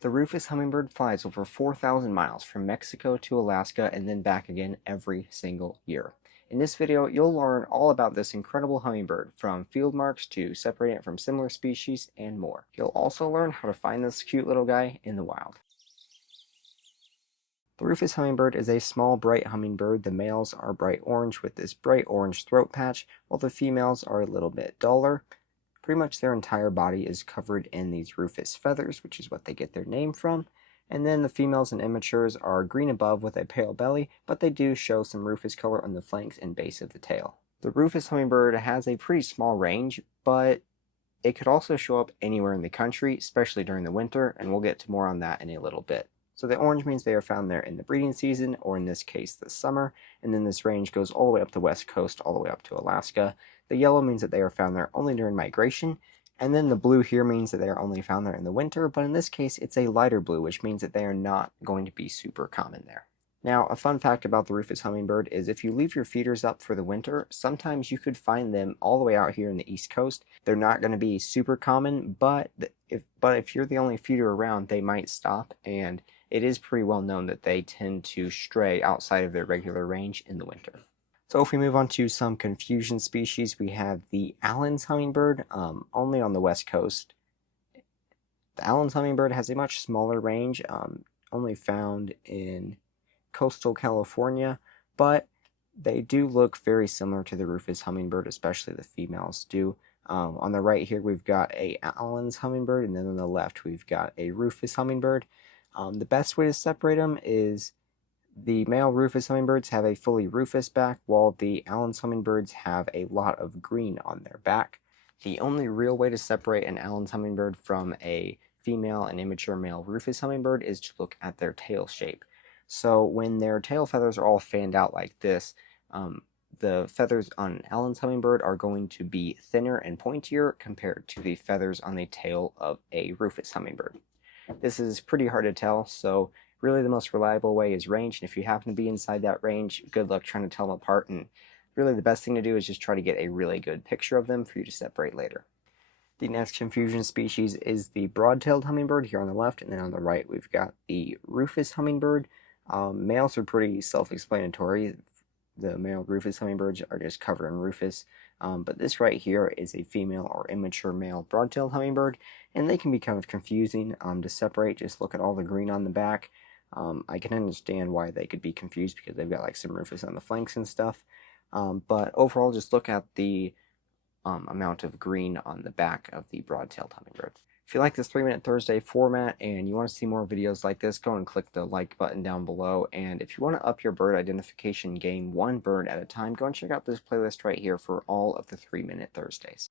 The Rufous Hummingbird flies over 4,000 miles from Mexico to Alaska and then back again every single year. In this video, you'll learn all about this incredible hummingbird, from field marks to separating it from similar species and more. You'll also learn how to find this cute little guy in the wild. The Rufous Hummingbird is a small, bright hummingbird. The males are bright orange with this bright orange throat patch, while the females are a little bit duller. Pretty much their entire body is covered in these rufous feathers, which is what they get their name from. And then the females and immatures are green above with a pale belly, but they do show some rufous color on the flanks and base of the tail. The Rufous Hummingbird has a pretty small range, but it could also show up anywhere in the country, especially during the winter, and we'll get to more on that in a little bit. So the orange means they are found there in the breeding season, or in this case the summer, and then this range goes all the way up the west coast, all the way up to Alaska. The yellow means that they are found there only during migration, and then the blue here means that they are only found there in the winter, but in this case it's a lighter blue, which means that they are not going to be super common there. Now, a fun fact about the Rufous Hummingbird is if you leave your feeders up for the winter, sometimes you could find them all the way out here in the East Coast. They're not going to be super common, but if you're the only feeder around, they might stop, and it is pretty well known that they tend to stray outside of their regular range in the winter. So if we move on to some confusion species, we have the Allen's hummingbird, only on the west coast. The Allen's hummingbird has a much smaller range, only found in coastal California, but they do look very similar to the Rufous hummingbird, especially the females do. On the right here we've got a Allen's hummingbird, and then on the left we've got a Rufous hummingbird. The best way to separate them is the male Rufous hummingbirds have a fully rufous back, while the Allen's hummingbirds have a lot of green on their back. The only real way to separate an Allen's hummingbird from a female and immature male Rufous hummingbird is to look at their tail shape. So when their tail feathers are all fanned out like this, the feathers on an Allen's hummingbird are going to be thinner and pointier compared to the feathers on the tail of a Rufous hummingbird. This is pretty hard to tell, so really the most reliable way is range, and if you happen to be inside that range, good luck trying to tell them apart, and really the best thing to do is just try to get a really good picture of them for you to separate later. The next confusion species is the broad-tailed hummingbird here on the left, and then on the right we've got the Rufous hummingbird. Males are pretty self-explanatory. The male Rufous hummingbirds are just covered in rufous, but this right here is a female or immature male broad-tailed hummingbird, and they can be kind of confusing to separate. Just look at all the green on the back. I can understand why they could be confused because they've got like some rufous on the flanks and stuff, but overall just look at the amount of green on the back of the broad-tailed hummingbird. If you like this 3-Minute Thursday format and you want to see more videos like this, go and click the like button down below. And if you want to up your bird identification game one bird at a time, go and check out this playlist right here for all of the 3-Minute Thursdays.